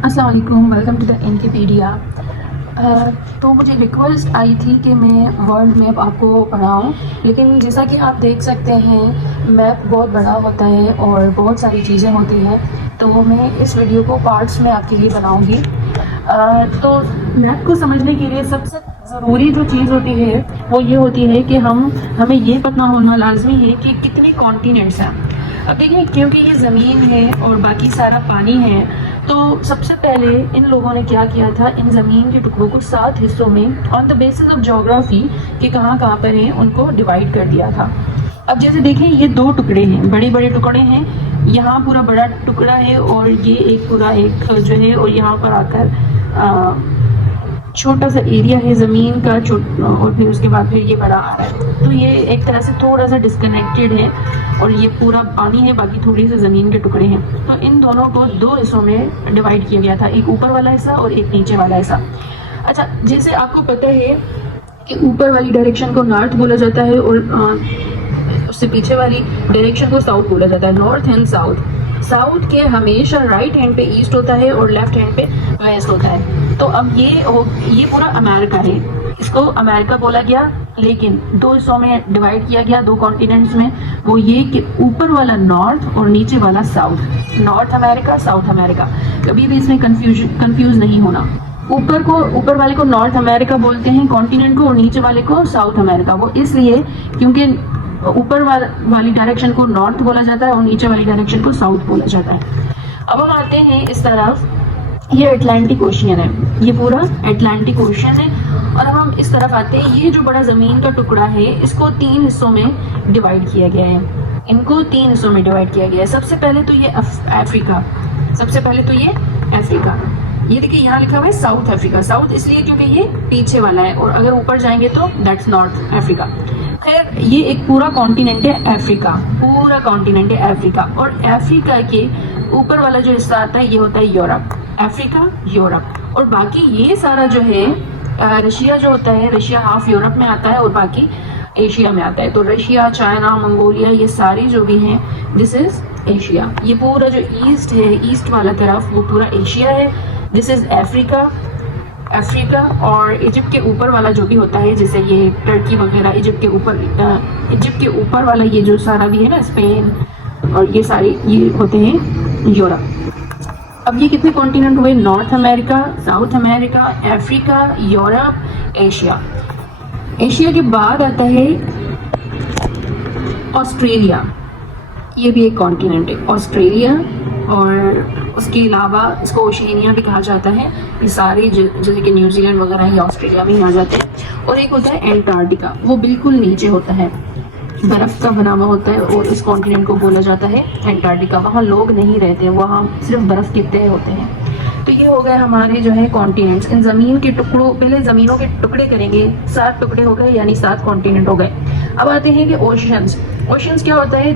अस्सलाम वालेकुम, welcome to the इनकीपीडिया। तो मुझे रिक्वेस्ट आई थी कि मैं वर्ल्ड मैप आपको पढ़ाऊँ, लेकिन जैसा कि आप देख सकते हैं मैप बहुत बड़ा होता है और बहुत सारी चीज़ें होती हैं, तो मैं इस वीडियो को पार्ट्स में आपके लिए बनाऊँगी। तो मैप को समझने के लिए सबसे ज़रूरी जो चीज़ होती है वो ये होती है कि हमें ये पता होना लाजमी है कि कितने कॉन्टिनेंट्स हैं। अब देखिए, क्योंकि ये ज़मीन है और बाकी सारा पानी है, तो सबसे पहले इन लोगों ने क्या किया था, इन ज़मीन के टुकड़ों को 7 हिस्सों में on the basis of geography कि कहाँ कहाँ पर हैं उनको डिवाइड कर दिया था। अब जैसे देखें, ये 2 टुकड़े हैं, बड़े बड़े टुकड़े हैं। यहाँ पूरा बड़ा टुकड़ा है और ये एक पूरा एक जो है, और यहाँ पर आकर छोटा सा एरिया है ज़मीन का, और फिर उसके बाद फिर ये बड़ा आ रहा है। तो ये एक तरह से थोड़ा सा डिस्कनेक्टेड है और ये पूरा पानी है, बाकी थोड़ी सी ज़मीन के टुकड़े हैं। तो इन दोनों को 2 हिस्सों में डिवाइड किया गया था, एक ऊपर वाला हिस्सा और एक नीचे वाला हिस्सा। अच्छा, जैसे आपको पता है कि ऊपर वाली डायरेक्शन को नॉर्थ बोला जाता है और उससे पीछे वाली डायरेक्शन को साउथ बोला जाता है, नॉर्थ एंड साउथ। साउथ के हमेशा राइट हैंड पे ईस्ट होता है और लेफ्ट हैंड पे वेस्ट होता है। तो अब ये पूरा अमेरिका है, इसको अमेरिका बोला गया, लेकिन 2 हिस्सों में डिवाइड किया गया, 2 कॉन्टिनेंट्स में। वो ये कि ऊपर वाला नॉर्थ और नीचे वाला south, north America, south America. कभी भी इसमें कंफ्यूज नहीं होना। ऊपर वाले को नॉर्थ अमेरिका बोलते हैं कॉन्टिनेंट को, और नीचे वाले को साउथ अमेरिका। वो इसलिए क्योंकि ऊपर वाली डायरेक्शन को नॉर्थ बोला जाता है और नीचे वाली डायरेक्शन को साउथ बोला जाता है। अब हम आते हैं इस तरफ, ये अटलांटिक ओशियन है, ये पूरा अटलांटिक ओशियन है। और अब हम इस तरफ आते हैं, ये जो बड़ा ज़मीन का टुकड़ा है इसको 3 हिस्सों में डिवाइड किया गया है। इनको 3 हिस्सों में डिवाइड किया गया है। सबसे पहले तो ये अफ्रीका, सबसे पहले तो ये अफ्रीका। ये देखिए यहाँ लिखा हुआ है साउथ अफ्रीका। साउथ इसलिए क्योंकि ये पीछे वाला है, और अगर ऊपर जाएंगे तो दैट्स नॉर्थ अफ्रीका। खैर, ये एक पूरा कॉन्टिनेंट है अफ्रीका, पूरा कॉन्टिनेंट है अफ्रीका। और अफ्रीका के ऊपर वाला जो हिस्सा आता है ये होता है यूरोप, अफ्रीका यूरोप। और बाकी ये सारा जो है रशिया जो होता है, रशिया हाफ यूरोप में आता है और बाकी एशिया में आता है। तो रशिया, चाइना, मंगोलिया, ये सारी जो भी हैं, दिस इज एशिया। ये पूरा जो ईस्ट है, ईस्ट वाला तरफ, वो पूरा एशिया है। This is Africa, Africa. और इजिप्ट के ऊपर वाला जो भी होता है, जैसे ये टर्की वगैरह, इजिप्ट के ऊपर वाला ये जो सारा भी है ना, स्पेन और ये सारे ये होते हैं यूरोप। अब ये कितने कॉन्टिनेंट हुए? North America, south America, Africa, Europe, Asia. Asia के बाद आता है ऑस्ट्रेलिया, ये भी एक कॉन्टिनेंट है ऑस्ट्रेलिया। और उसके अलावा इसको ओशिनिया भी कहा जाता है। ये सारे जैसे कि न्यूजीलैंड वगैरह ये ऑस्ट्रेलिया में ही आ जाते हैं। और एक होता है एंटार्क्टिका, वो बिल्कुल नीचे होता है, बर्फ का बना हुआ होता है, और इस कॉन्टिनेंट को बोला जाता है एंटार्क्टिका। वहाँ लोग नहीं रहते, वहाँ सिर्फ बर्फ के तह होते हैं। तो ये हो गए हमारे जो है कॉन्टिनेंट्स। इन ज़मीन के टुकड़ों, पहले ज़मीनों के टुकड़े करेंगे, 7 टुकड़े हो गए, यानी 7 कॉन्टिनेंट हो गए। अब आते हैं कि ओशियंस। ओशियंस क्या होता है?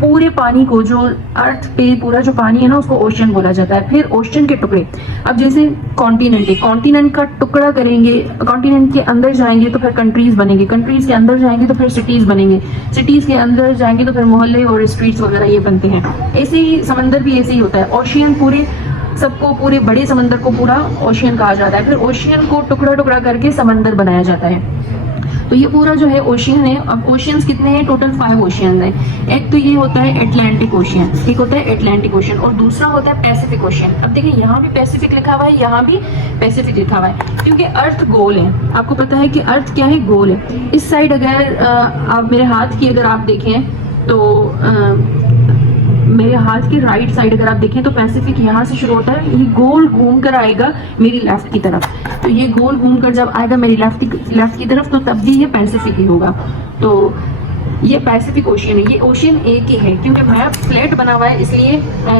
पूरे पानी को, जो अर्थ पे पूरा जो पानी है ना, उसको ओशियन बोला जाता है। फिर ओशियन के टुकड़े, अब जैसे कॉन्टिनेंट है, कॉन्टिनेंट का टुकड़ा करेंगे, कॉन्टिनेंट के अंदर जाएंगे तो फिर कंट्रीज बनेंगे, कंट्रीज के अंदर जाएंगे तो फिर सिटीज बनेंगे, सिटीज के अंदर जाएंगे तो फिर मोहल्ले और स्ट्रीट्स वगैरह ये बनते हैं। ऐसे ही समंदर भी ऐसे ही होता है। ओशियन पूरे सबको, पूरे बड़े समंदर को पूरा ओशियन कहा जाता है। फिर ओशियन को टुकड़ा टुकड़ा करके समंदर बनाया जाता है। तो ये पूरा जो है ओशियन है। अब ओशियंस कितने हैं? टोटल 5 ओशियन है। एक तो ये होता है एटलांटिक ओशियन, एक होता है एटलांटिक ओशियन, और दूसरा होता है पैसिफिक ओशियन। अब देखिए, यहाँ भी पैसिफिक लिखा हुआ है, यहाँ भी पैसिफिक लिखा हुआ है, क्योंकि अर्थ गोल है। आपको पता है कि अर्थ क्या है? गोल है। इस साइड अगर आप मेरे हाथ की अगर आप देखें तो मेरे हाथ की राइट साइड अगर आप देखें तो पैसिफिक यहाँ से शुरू होता है, ये गोल घूम कर आएगा मेरी लेफ्ट की तरफ। तो ये गोल घूम कर जब आएगा मेरी लेफ्ट की तरफ, तो तब भी ये पैसिफिक ही होगा। तो ये पैसिफिक ओशियन है। ये ओशियन एक ही है, क्योंकि मैप फ्लैट बना हुआ है, इसलिए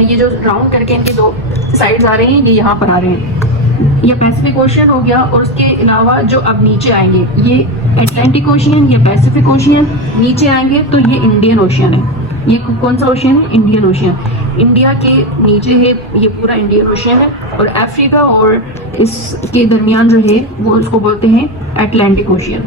ये जो राउंड करके इनके 2 साइड्स आ रहे हैं, ये यहाँ पर आ रहे हैं। ये पैसिफिक ओशियन हो गया। और उसके अलावा जो अब नीचे आएंगे, ये एटलांटिक ओशियन, ये पैसिफिक ओशियन। नीचे आएंगे तो ये इंडियन ओशियन है। ये कौन सा ओशियन है? Indian ocean. इंडिया के नीचे है ये पूरा इंडियन ओशियन है। और अफ्रीका और इसके दरमियान जो है वो उसको बोलते हैं अटलांटिक ओशियन।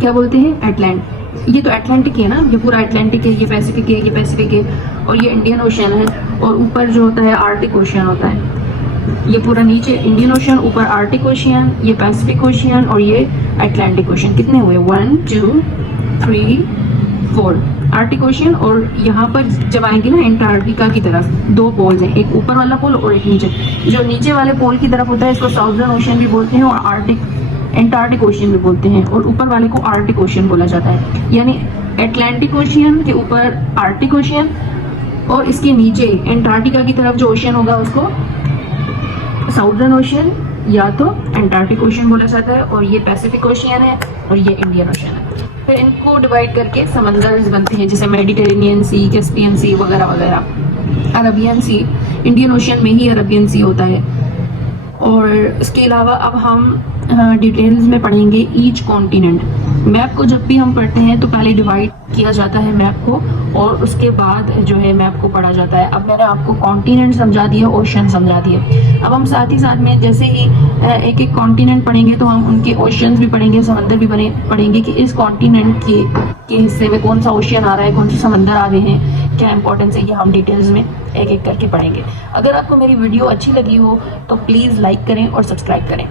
क्या बोलते हैं? अटलांट। ये तो अटलांटिक है ना, ये पूरा अटलांटिक है, ये पैसिफिक है, ये पैसिफिक है, और ये इंडियन ओशियन है। और ऊपर जो होता है आर्टिक ओशियन होता है। ये पूरा नीचे इंडियन ओशन, ऊपर आर्टिक ओशियन, ये पैसिफिक ओशियन और ये अटलांटिक ओशियन। कितने हुए? 1 2 3 4 आर्टिक ओशियन। और यहाँ पर जब आएंगे ना एंटार्क्टिका की तरफ, दो पोल्स हैं, एक ऊपर वाला पोल और एक नीचे। जो नीचे वाले पोल की तरफ होता है इसको साउदर्न ओशियन भी बोलते हैं और एंटार्क्टिक ओशियन भी बोलते हैं, और ऊपर वाले को आर्टिक ओशियन बोला जाता है। यानी अटलांटिक ओशियन के ऊपर आर्टिक ओशियन और इसके नीचे एंटार्क्टिका की तरफ जो ओशियन होगा उसको साउदर्न ओशियन या तो एंटार्क्टिक ओशियन बोला जाता है, और ये पैसिफिक ओशियन है और ये इंडियन ओशियन है। फिर इनको डिवाइड करके समंदर बनते हैं, जैसे मेडिटेरेनियन सी, कैस्पियन सी वगैरह वगैरह। अरबियन सी, इंडियन ओशियन में ही अरबियन सी होता है। और इसके अलावा अब हम डिटेल्स में पढ़ेंगे ईच कॉन्टिनेंट। मैप को जब भी हम पढ़ते हैं तो पहले डिवाइड किया जाता है मैप को, और उसके बाद जो है मैप को पढ़ा जाता है। अब मैंने आपको कॉन्टिनेंट समझा दिया, ओशन समझा दिए। अब हम साथ ही साथ में जैसे ही एक एक कॉन्टिनेंट पढ़ेंगे तो हम उनके ओशंस भी पढ़ेंगे, समंदर भी पढ़ेंगे कि इस कॉन्टिनेंट के हिस्से में कौन सा ओशियन आ रहा है, कौन से समंदर आ रहे हैं, क्या इंपॉर्टेंस है, ये हम डिटेल्स में एक एक करके पढ़ेंगे। अगर आपको मेरी वीडियो अच्छी लगी हो तो प्लीज़ लाइक करें और सब्सक्राइब करें।